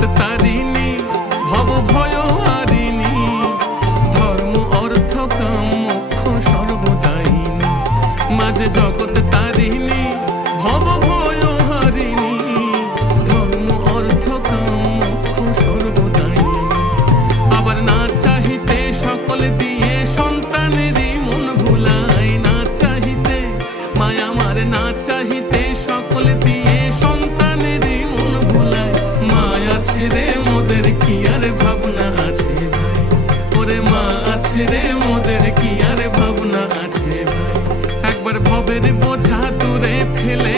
জগৎ তারিণী, ভব ভয় হারিণী, ধর্ম অর্থ কাম মোক্ষ সর্বদায়িনী। মাঝে জগৎ তারিণী, ভব ভয় হারিণী, ধর্ম অর্থ কাম মোক্ষ সর্বদায়িনী। আবার না চাহিতে সকল দিয়ে সন্তানেরই মন ভুলায়, না চাহিতে মায়া আমার, না চাহিতে সকল দিয়ে সন্তানেরই মন ভুলায়। মায়া ছেড়ে মোদের কি আর ভাবনা আছে ভাই, ওরে মা ছেড়ে মোদের কি আর ভাবনা আছে ভাই। একবার ভবের বোঝা দূরে ফেলে